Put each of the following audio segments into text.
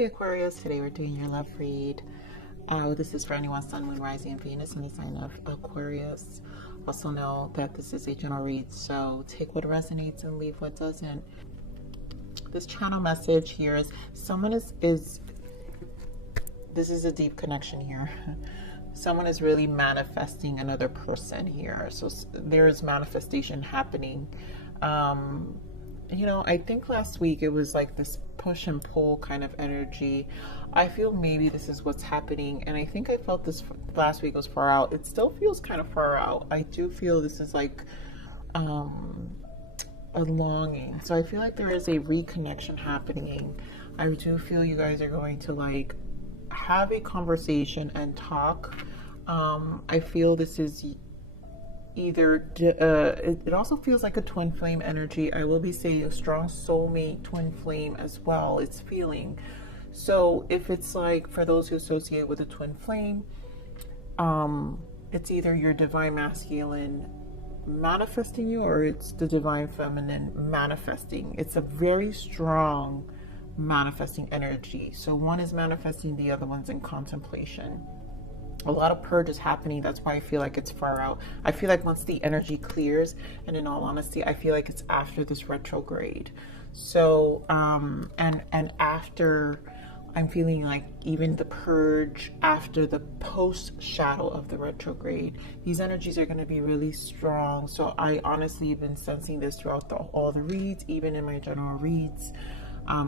Hey Aquarius, today we're doing your love read. This is for anyone Sun, Moon, Rising, and Venus in the sign of Aquarius. Also know that this is a general read, so take what resonates and leave what doesn't. This channel message here is someone is this is a deep connection here. Someone is really manifesting another person here. So there is manifestation happening. You know, I think last week it was like this push and pull kind of energy. I feel maybe this is what's happening, and I think I felt this last week was far out. It still feels kind of far out. I do feel this is like a longing. So I feel like there is a reconnection happening. I do feel you guys are going to like have a conversation and talk. I feel this is either it also feels like a twin flame energy. I will be saying a strong soulmate twin flame as well. It's feeling. So if it's like, for those who associate with a twin flame, it's either your divine masculine manifesting you, or it's the divine feminine manifesting. It's a very strong manifesting energy. So one is manifesting, the other one's in contemplation. A lot of purge is happening. That's why I feel like it's far out. I feel like once the energy clears, and in all honesty, I feel like it's after this retrograde. So, and after, I'm feeling like even the purge, after the post shadow of the retrograde, these energies are going to be really strong. So I honestly have been sensing this throughout all the reads, even in my general reads.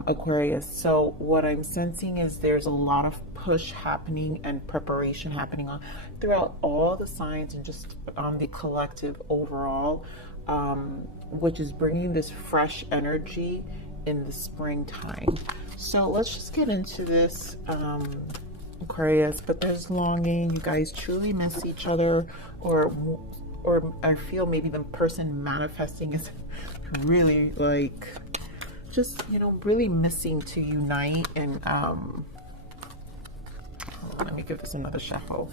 Aquarius. So what I'm sensing is there's a lot of push happening and preparation happening on throughout all the signs and just on the collective overall, which is bringing this fresh energy in the springtime. So let's just get into this, Aquarius. But there's longing. You guys truly miss each other, or I feel maybe the person manifesting is really like just, you know, really missing to unite. And let me give this another shuffle.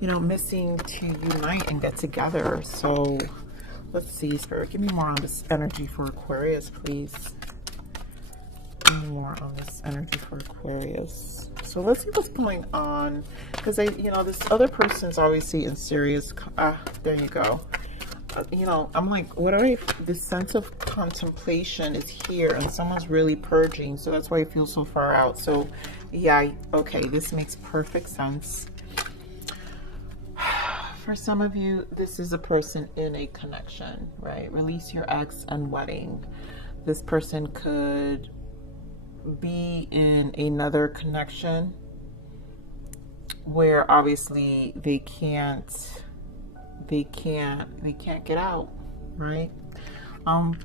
You know, missing to unite and get together. So let's see, Spirit, give me more on this energy for Aquarius, please. Give me more on this energy for Aquarius. So let's see what's going on, because you know, this other person's obviously in serious there you go. You know, I'm like, this sense of contemplation is here, and someone's really purging. So that's why I feel so far out. So yeah, okay, this makes perfect sense. For some of you, this is a person in a connection, right? Release your ex and wedding. This person could be in another connection where obviously they can't get out, right?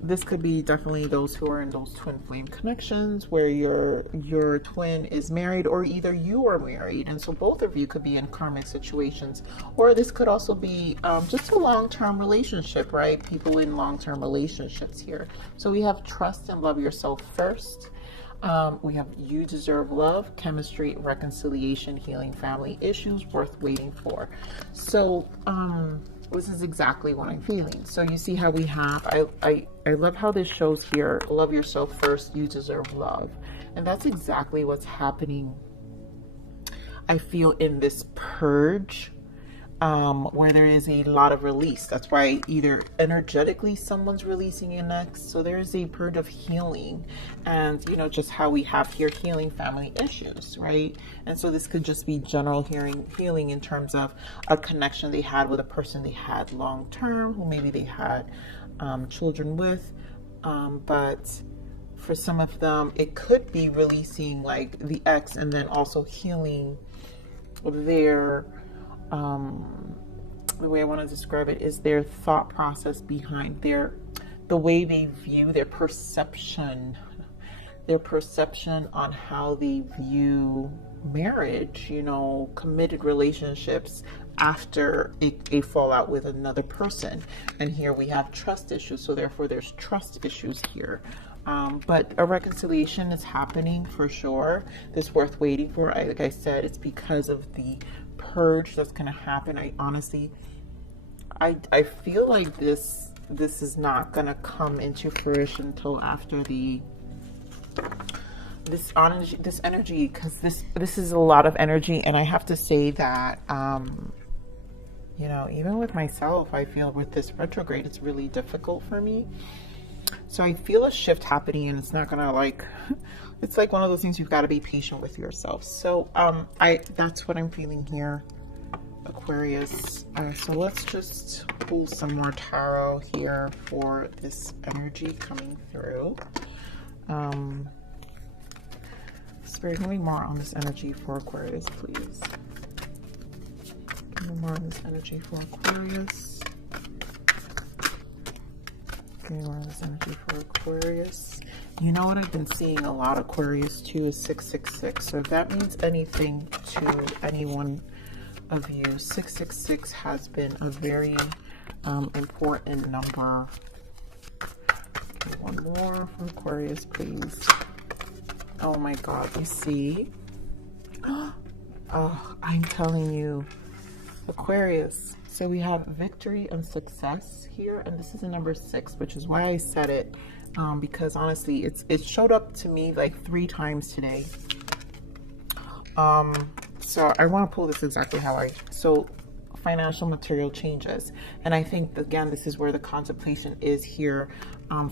This could be definitely those who are in those twin flame connections where your twin is married, or either you are married, and so both of you could be in karmic situations. Or this could also be just a long-term relationship, right? People in long-term relationships here. So we have trust and love yourself first. We have you deserve love, chemistry, reconciliation, healing family issues, worth waiting for. So this is exactly what I'm feeling. So you see how we have, I love how this shows here, love yourself first, you deserve love. And that's exactly what's happening, I feel, in this purge, where there is a lot of release. That's why either energetically someone's releasing an ex. So there is a purge of healing, and you know, just how we have here healing family issues, right? And so this could just be general healing in terms of a connection they had with a person they had long term, who maybe they had children with, but for some of them it could be releasing like the ex, and then also healing their the way I want to describe it is their thought process behind the way they view their perception on how they view marriage, you know, committed relationships after a fallout with another person. And here we have trust issues, so therefore there's trust issues here. But a reconciliation is happening for sure. This worth waiting for. Like I said, it's because of the purge that's going to happen. I honestly, I feel like this is not going to come into fruition until after the this energy, because this is a lot of energy, and I have to say that you know, even with myself, I feel with this retrograde, it's really difficult for me. So I feel a shift happening, and it's not gonna like, it's like one of those things you've got to be patient with yourself. So that's what I'm feeling here, Aquarius. So let's just pull some more tarot here for this energy coming through. Spirit, give me more on this energy for Aquarius, please. Give me more on this energy for Aquarius. Give me more on this energy for Aquarius. You know what I've been seeing a lot, Aquarius, too, is 666. So if that means anything to any one of you, 666 has been a very important number. Okay, one more for Aquarius, please. Oh my God, you see? Oh, I'm telling you, Aquarius. So we have victory and success here, and this is a number 6, which is why I said it, because honestly, it showed up to me like 3 times today. So I want to pull this exactly how so financial material changes, and I think again this is where the contemplation is here.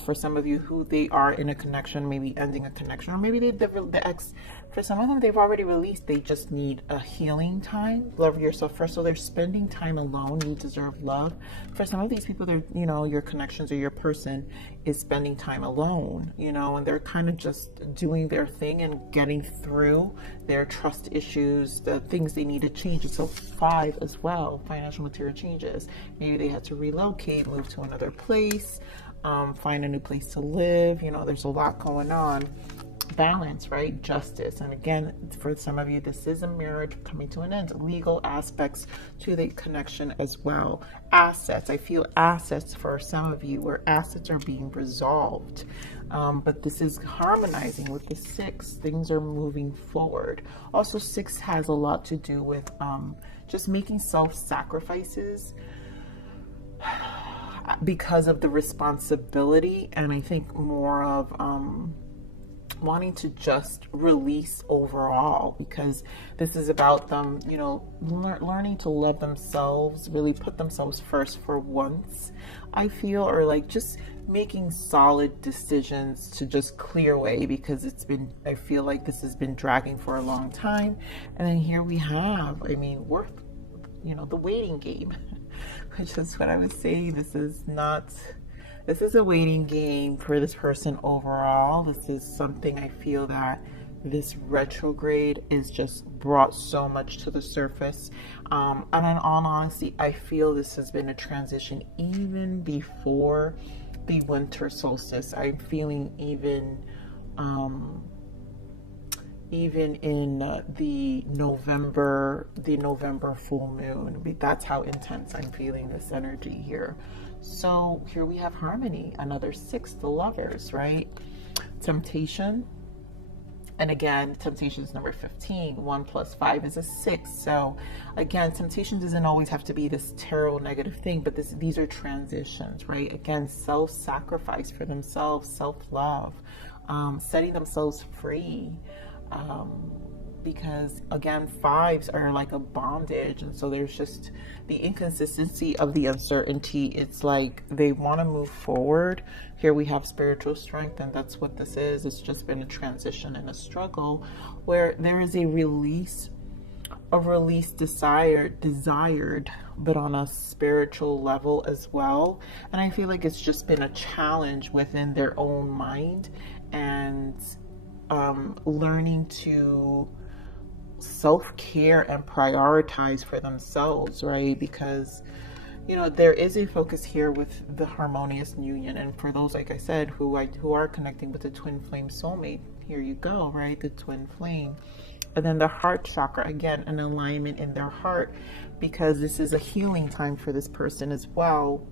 For some of you who they are in a connection, maybe ending a connection, or maybe the ex, for some of them they've already released, they just need a healing time. Love yourself first, so they're spending time alone. You deserve love. For some of these people, they're, you know, your connections or your person is spending time alone, you know, and they're kind of just doing their thing and getting through their trust issues, the things they need to change. So 5 as well, financial material changes. Maybe they had to relocate, move to another place, find a new place to live. You know, there's a lot going on. Balance, right? Justice. And again, for some of you, this is a marriage coming to an end. Legal aspects to the connection as well. Assets. I feel assets for some of you, where assets are being resolved. But this is harmonizing with the 6. Things are moving forward. Also, 6 has a lot to do with just making self-sacrifices because of the responsibility, and I think more of wanting to just release overall, because this is about them, you know, learning to love themselves, really put themselves first for once, I feel, or like just making solid decisions to just clear away, because it's been, I feel like this has been dragging for a long time. And then here we have, I mean, you know, the waiting game, which is what I was saying. This is a waiting game for this person overall. This is something I feel that this retrograde is just brought so much to the surface. And in all honesty, I feel this has been a transition even before the winter solstice. I'm feeling even in the November full moon. That's how intense I'm feeling this energy here. So here we have harmony, another 6, the lovers, right? Temptation. And again, temptation is number 15. 1 plus 5 is a 6. So again, temptation doesn't always have to be this terrible negative thing, but these are transitions, right? Again, self-sacrifice for themselves, self-love, setting themselves free. Because again, 5s are like a bondage, and so there's just the inconsistency of the uncertainty. It's like they want to move forward. Here we have spiritual strength, and that's what this is. It's just been a transition and a struggle where there is a release desired, but on a spiritual level as well. And I feel like it's just been a challenge within their own mind, and learning to self-care and prioritize for themselves, right? Because, you know, there is a focus here with the harmonious union, and for those, like I said, who are connecting with the twin flame soulmate, here you go, right? The twin flame. And then the heart chakra, again, an alignment in their heart, because this is a healing time for this person as well,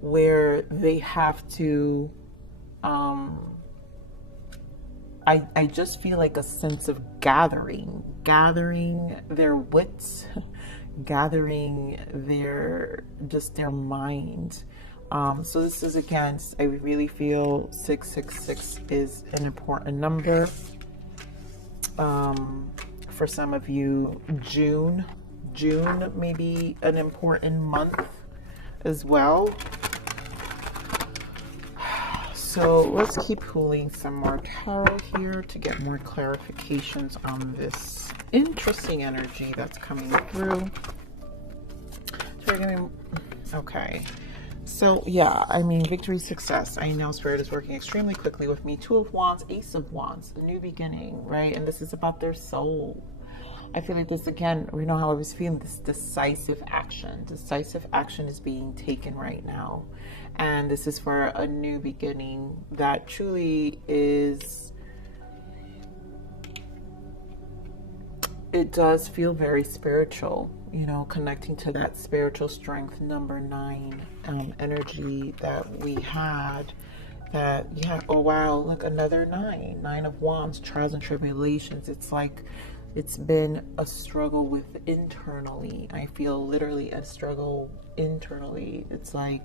where they have to I just feel like a sense of gathering their wits, gathering their mind, So this is, again, I really feel 666 is an important number. For some of you, June may be an important month as well. So let's keep pulling some more tarot here to get more clarifications on this interesting energy that's coming through. Okay. So yeah, I mean, victory, success. I know Spirit is working extremely quickly with me. 2 of Wands, Ace of Wands, a new beginning, right? And this is about their soul. I feel like this, again, we know how I was feeling, this decisive action. Decisive action is being taken right now. And this is for a new beginning that truly is, it does feel very spiritual, you know, connecting to that spiritual strength, number 9 energy that we had. That, yeah, oh wow, look, another 9 of Wands, trials and tribulations. It's like it's been a struggle with internally. I feel literally a struggle internally. It's like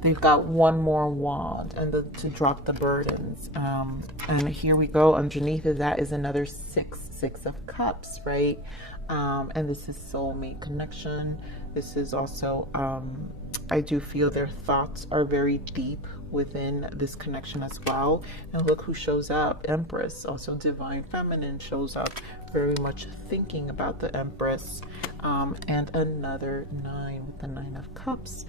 they've got one more wand and to drop the burdens. And here we go. Underneath of that is another 6 of Cups, right? And this is soulmate connection. This is also, I do feel their thoughts are very deep within this connection as well. And look who shows up. Empress, also divine feminine, shows up, very much thinking about the Empress. And another 9, the 9 of Cups.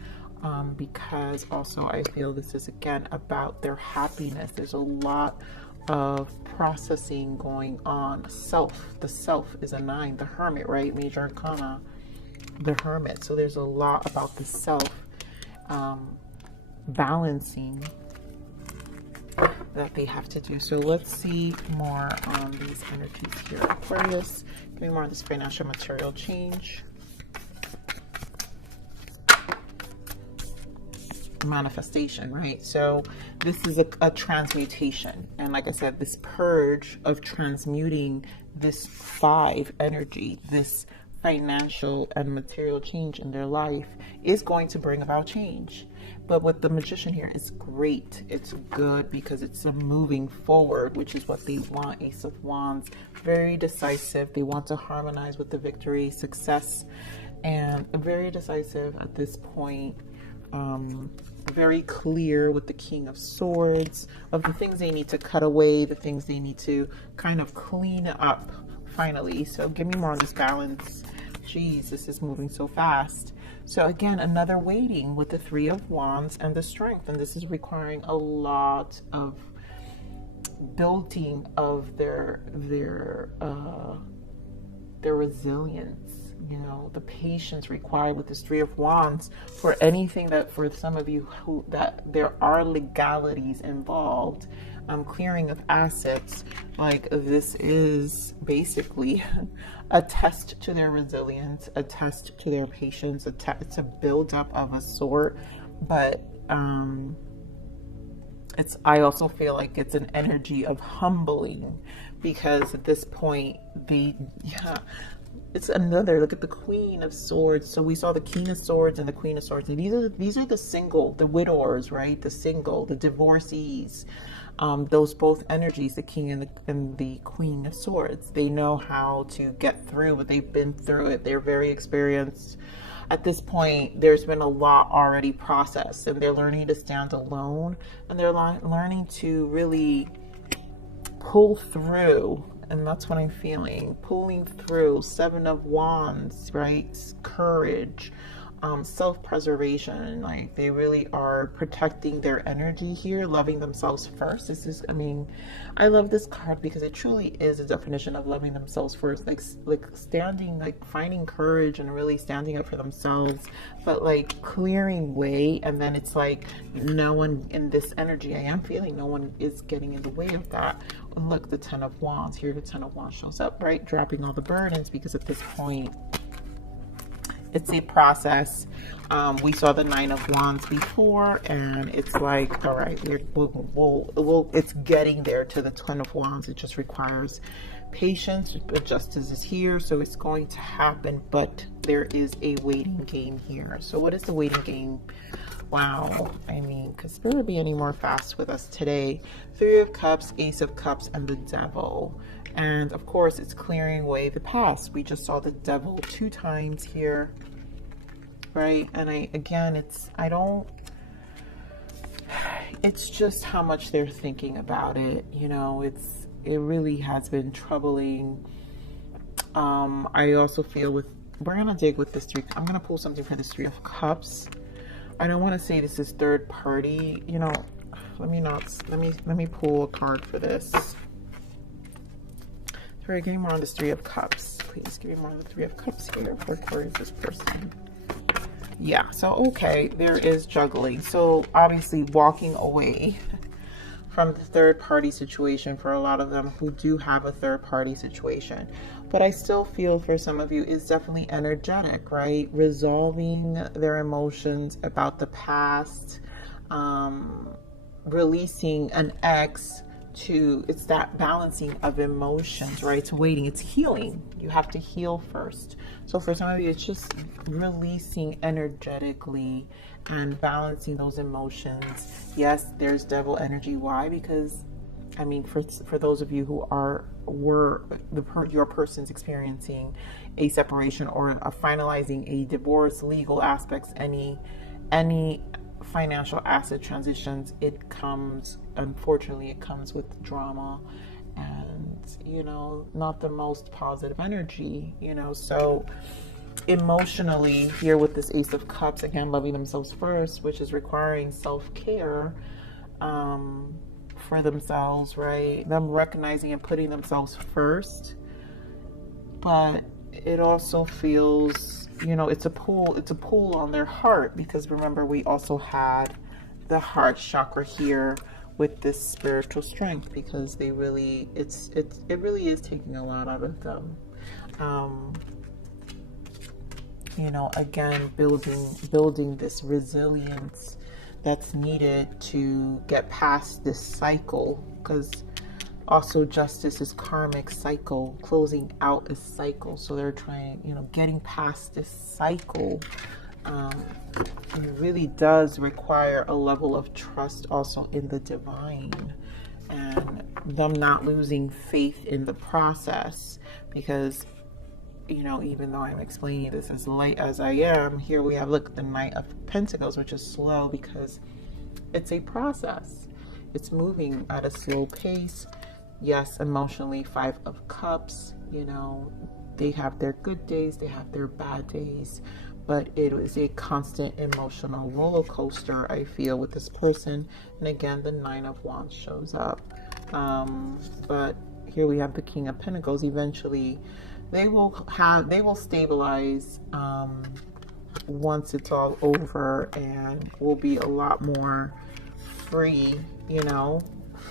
Because also I feel this is, again, about their happiness. There's a lot of processing going on. The self is a 9, the Hermit, right? Major Arcana, the Hermit. So there's a lot about the self balancing that they have to do. So let's see more on these energies here. Aquarius, give me more on this financial material change. Manifestation, right? So this is a transmutation, and like I said, this purge of transmuting this 5 energy, this financial and material change in their life, is going to bring about change. But with the Magician here, it's great, it's good, because it's a moving forward, which is what they want. Ace of Wands, very decisive. They want to harmonize with the victory, success, and very decisive at this point. Very clear with the King of Swords of the things they need to cut away, the things they need to kind of clean up finally. So give me more on this balance. Jeez, this is moving so fast. So again, another waiting with the 3 of Wands and the Strength, and this is requiring a lot of building of their resilience. You know, the patience required with this 3 of Wands for anything that, for some of you who, that there are legalities involved, clearing of assets, like this is basically a test to their resilience, a test to their patience, it's a build-up of a sort. But I also feel like it's an energy of humbling, because at this point it's another, look at the Queen of Swords. So we saw the King of Swords and the Queen of Swords. And these are the single, the widowers, right? The single, the divorcees. Those both energies, the King and the Queen of Swords. They know how to get through it. They've been through it. They're very experienced. At this point, there's been a lot already processed, and they're learning to stand alone, and they're learning to really pull through. And that's what I'm feeling, pulling through. 7 of Wands, right? Courage, self-preservation. Like, they really are protecting their energy here, loving themselves first. This is, I mean, I love this card because it truly is a definition of loving themselves first, like standing, like finding courage and really standing up for themselves, but like clearing way. And then it's like, no one in this energy, I am feeling no one is getting in the way of that. And look, the 10 of Wands here, the 10 of Wands shows up, right? Dropping all the burdens, because at this point, it's a process. We saw the 9 of Wands before, and it's like, all right, it's getting there to the 10 of Wands. It just requires patience, but justice is here, so it's going to happen. But there is a waiting game here. So what is the waiting game Wow. I mean, could Spirit be any more fast with us today? Three of Cups, Ace of Cups, and the Devil. And of course, it's clearing away the past. We just saw the Devil 2 times here, right? And it's just how much they're thinking about it. You know, it really has been troubling. I also feel we're going to dig with this I'm going to pull something for this 3 of Cups. I don't want to say this is third party, you know. Let me pull a card for this. Sorry, give me more on this 3 of Cups. Please give me more on the 3 of Cups here for Aquarius' person. Yeah, so okay, there is juggling. So obviously walking away from the third party situation for a lot of them who do have a third party situation. But I still feel for some of you it's definitely energetic, right? Resolving their emotions about the past, releasing an ex it's that balancing of emotions, right? It's waiting, it's healing. You have to heal first. So for some of you, it's just releasing energetically and balancing those emotions. Yes, there's devil energy. Why? Because I mean, for those of you who your person's experiencing a separation or finalizing a divorce, legal aspects, any financial asset transitions, unfortunately it comes with drama and, you know, not the most positive energy, you know. So emotionally here with this Ace of Cups, again, loving themselves first, which is requiring self-care for themselves, right? Them recognizing and putting themselves first. But it also feels, you know, it's a pull on their heart, because remember we also had the heart chakra here with this spiritual strength, because it really is taking a lot out of them. You know, again, building this resilience that's needed to get past this cycle, because also justice is karmic cycle, closing out a cycle. So they're trying, you know, getting past this cycle. It really does require a level of trust also in the divine, and them not losing faith in the process, because, you know, even though I'm explaining this as light as I am, here we have, look, the Knight of Pentacles, which is slow because it's a process. It's moving at a slow pace. Yes, emotionally, 5 of Cups, you know, they have their good days, they have their bad days, but it is a constant emotional roller coaster, I feel, with this person. And again, the 9 of Wands shows up. But here we have the King of Pentacles. Eventually, they will stabilize once it's all over, and will be a lot more free, you know,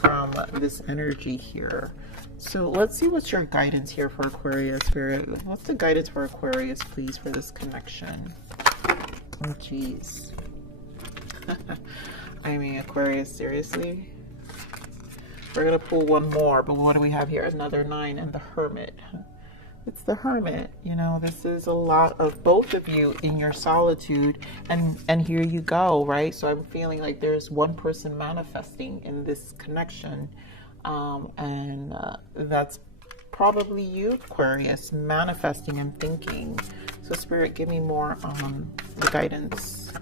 from this energy here. So let's see what's your guidance here for Aquarius Spirit. What's the guidance for Aquarius, please, for this connection? Oh, geez. I mean, Aquarius, seriously? We're going to pull one more, but what do we have here? Another 9 and the Hermit. It's the Hermit. You know, this is a lot of both of you in your solitude, and here you go, right? So I'm feeling like there's one person manifesting in this connection, and that's probably you, Aquarius, manifesting and thinking. So Spirit, give me more on the guidance.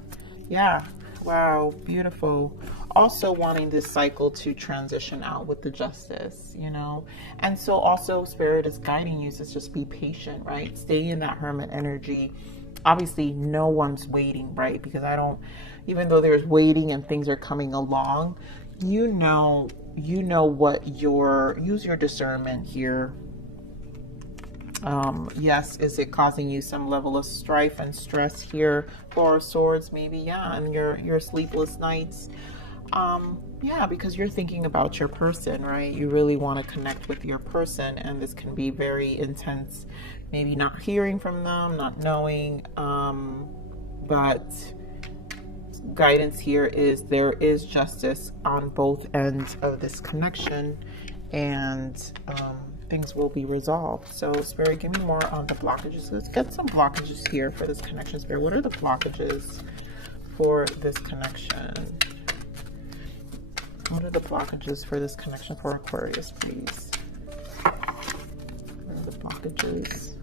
Yeah, wow, beautiful. Also wanting this cycle to transition out with the Justice, you know. And so also Spirit is guiding you to just be patient, right? Stay in that Hermit energy. Obviously no one's waiting, right? Because even though there's waiting and things are coming along, you know what use your discernment here. Yes, is it causing you some level of strife and stress here? 4 of Swords, maybe, yeah, and your sleepless nights. Yeah, because you're thinking about your person, right? You really want to connect with your person, and this can be very intense. Maybe not hearing from them, not knowing, but guidance here is there is justice on both ends of this connection, and things will be resolved. So Spirit, give me more on the blockages. Let's get some blockages here for this connection, Spirit. What are the blockages for this connection? What are the blockages for this connection for Aquarius, please? What are the blockages?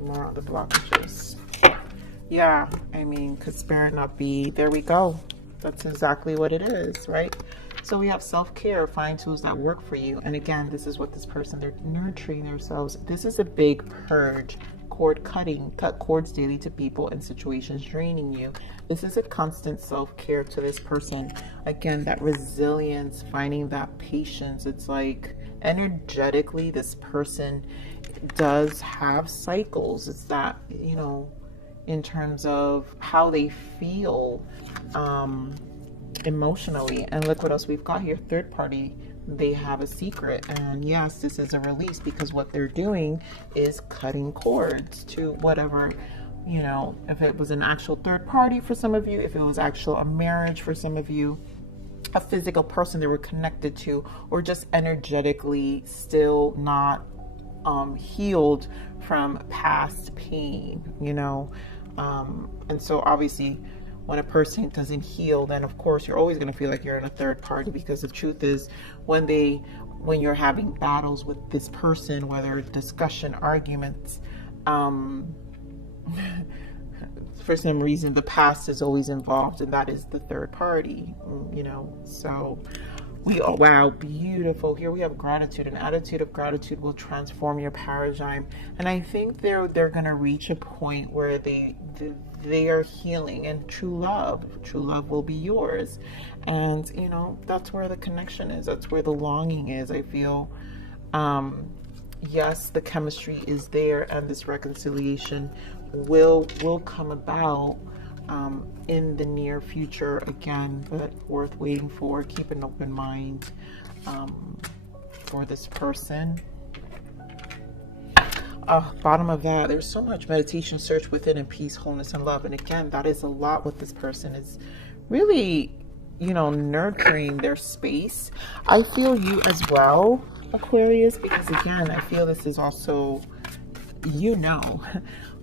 More on the blockages. Yeah, I mean, could Spirit not be? There we go. That's exactly what it is, right? So we have self-care, find tools that work for you. And again, this is what this person, they're nurturing themselves. This is a big purge, cord cutting, cut cords daily to people and situations draining you. This is a constant self-care to this person. Again, that resilience, finding that patience. It's like energetically, this person does have cycles. It's that, you know, in terms of how they feel emotionally. And look what else we've got here. Third party, they have a secret. And yes, this is a release, because what they're doing is cutting cords to whatever, you know, if it was an actual third party for some of you, if it was actual a marriage for some of you, a physical person they were connected to, or just energetically still not healed from past pain, you know. And so obviously when a person doesn't heal, then of course you're always going to feel like you're in a third party, because the truth is when you're having battles with this person, whether discussion, arguments, for some reason the past is always involved, and that is the third party, you know. So wow, beautiful. Here we have gratitude. An attitude of gratitude will transform your paradigm. And I think they're going to reach a point where they are healing, and true love will be yours. And, you know, that's where the connection is. That's where the longing is. I feel, yes, the chemistry is there, and this reconciliation will come about in the near future again, but worth waiting for. Keep an open mind for this person. Bottom of that, there's so much meditation, search within, and peace, wholeness, and love. And again, that is a lot what this person is really, you know, nurturing their space. I feel you as well, Aquarius, because again, I feel this is also, you know,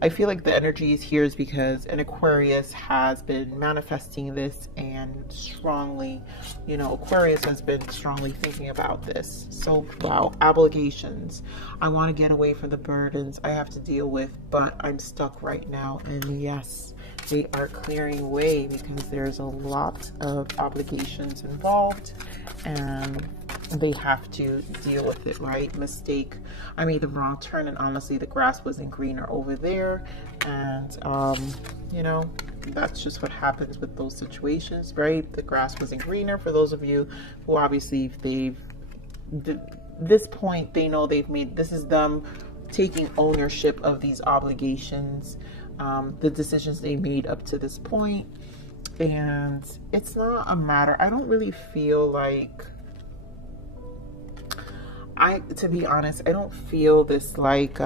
I feel like the energy is here is because an Aquarius has been manifesting this, and strongly, you know, Aquarius has been strongly thinking about this. So, wow, obligations. I want to get away from the burdens I have to deal with, but I'm stuck right now. And yes, they are clearing way, because there's a lot of obligations involved, and they have to deal with it, right? Mistake. I made the wrong turn, and honestly, the grass wasn't greener over there. And, you know, that's just what happens with those situations, right? The grass wasn't greener. For those of you who obviously, this point, they know they've made, this is them taking ownership of these obligations, the decisions they made up to this point. And it's not a matter, I don't really feel like, to be honest, I don't feel this like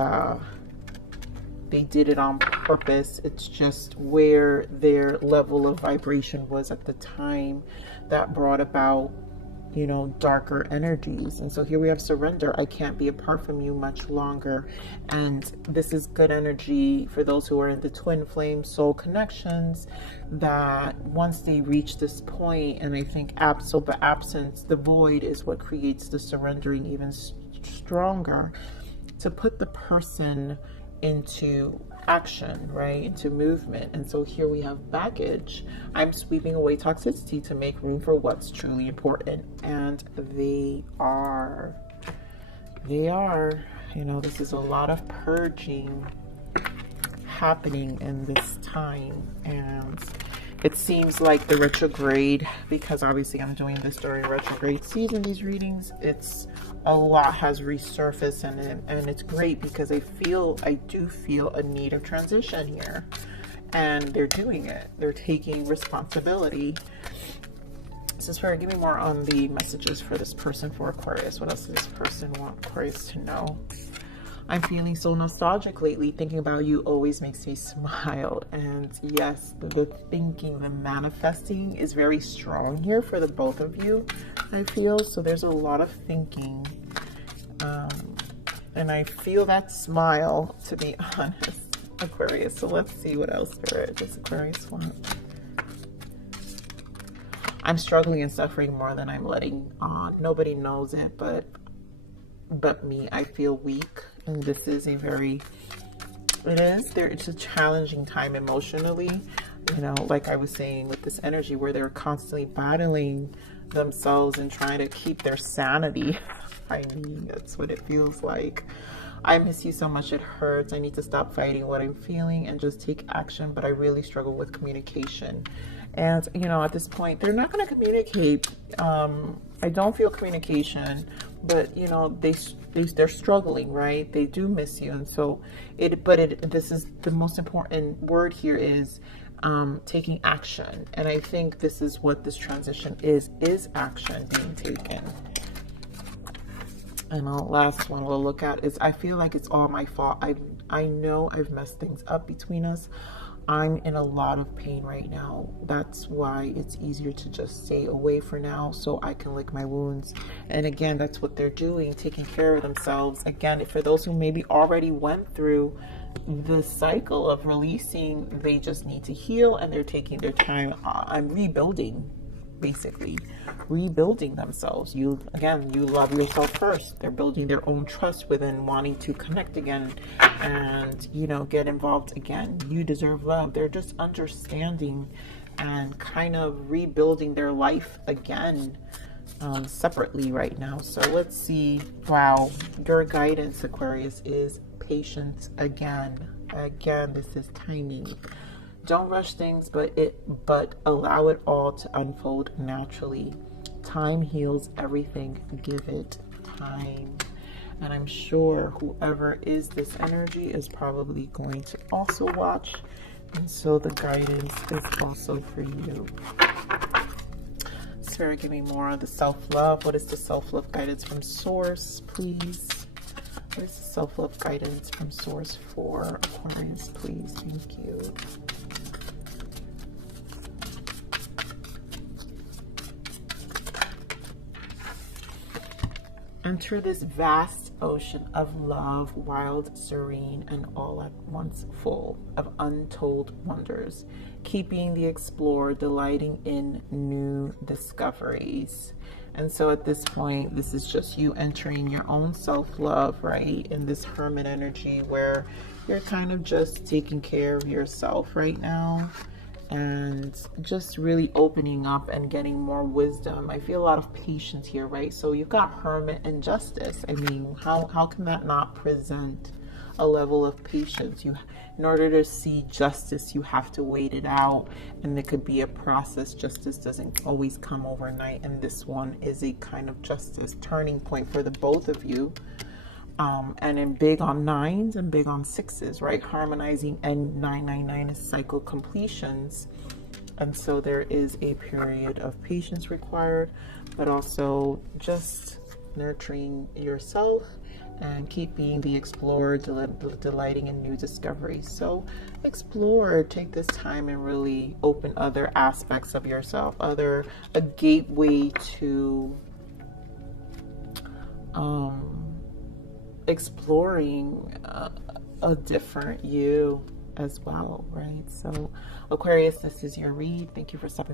they did it on purpose. It's just where their level of vibration was at the time that brought about, you know, darker energies. And so here we have surrender. I can't be apart from you much longer. And this is good energy for those who are in the twin flame soul connections, that once they reach this point, and I think the absence, the void is what creates the surrendering even stronger, to put the person into action, right, into movement. And so here we have baggage. I'm sweeping away toxicity to make room for what's truly important. And they are, you know, this is a lot of purging happening in this time. And it seems like the retrograde, because obviously I'm doing this during retrograde season, these readings, it's a lot has resurfaced, and it's great, because I do feel a need of transition here, and they're doing it. They're taking responsibility. This is fair. Give me more on the messages for this person for Aquarius. What else does this person want Aquarius to know? I'm feeling so nostalgic lately. Thinking about you always makes me smile. And yes, the thinking, the manifesting is very strong here for the both of you, I feel. So there's a lot of thinking. And I feel that smile, to be honest, Aquarius. So let's see what else there is. This Aquarius one. I'm struggling and suffering more than I'm letting on. Nobody knows it, but me. I feel weak, and this is a very, it's a challenging time emotionally, you know, like I was saying with this energy where they're constantly battling themselves and trying to keep their sanity. I mean, that's what it feels like. I miss you so much, it hurts. I need to stop fighting what I'm feeling and just take action, but I really struggle with communication. And, you know, at this point, they're not going to communicate. I don't feel communication, but, you know, they're struggling, right? They do miss you. And so this is the most important word here is taking action. And I think this is what this transition is action being taken. And the last one we'll look at is, I feel like it's all my fault. I know I've messed things up between us. I'm in a lot of pain right now. That's why it's easier to just stay away for now so I can lick my wounds. And again, that's what they're doing, taking care of themselves. Again, for those who maybe already went through the cycle of releasing, they just need to heal, and they're taking their time. I'm rebuilding, basically rebuilding themselves. You love yourself first. They're building their own trust within, wanting to connect again and, you know, get involved again. You deserve love. They're just understanding and kind of rebuilding their life again, separately right now. So let's see. Wow, your guidance, Aquarius, is patience again. This is timing. Don't rush things, but allow it all to unfold naturally. Time heals everything. Give it time. And I'm sure whoever is this energy is probably going to also watch. And so the guidance is also for you. Spirit, give me more of the self-love. What is the self-love guidance from Source, please? What is the self-love guidance from Source for Aquarius, please? Thank you. Enter this vast ocean of love, wild, serene, and all at once full of untold wonders, keeping the explorer delighting in new discoveries. And so at this point, this is just you entering your own self-love, right? In this hermit energy where you're kind of just taking care of yourself right now, and just really opening up and getting more wisdom. I feel a lot of patience here, right? So you've got Hermit and Justice. I mean, how can that not present a level of patience? In order to see justice, you have to wait it out, and it could be a process. Justice doesn't always come overnight, and this one is a kind of justice turning point for the both of you. And in big on 9s and big on 6s, right? Harmonizing, and 999 is cycle completions. And so there is a period of patience required, but also just nurturing yourself and keeping the explorer delighting in new discoveries. So explore, take this time and really open other aspects of yourself, a gateway to exploring a different you as well, right? So Aquarius, this is your read. Thank you for stopping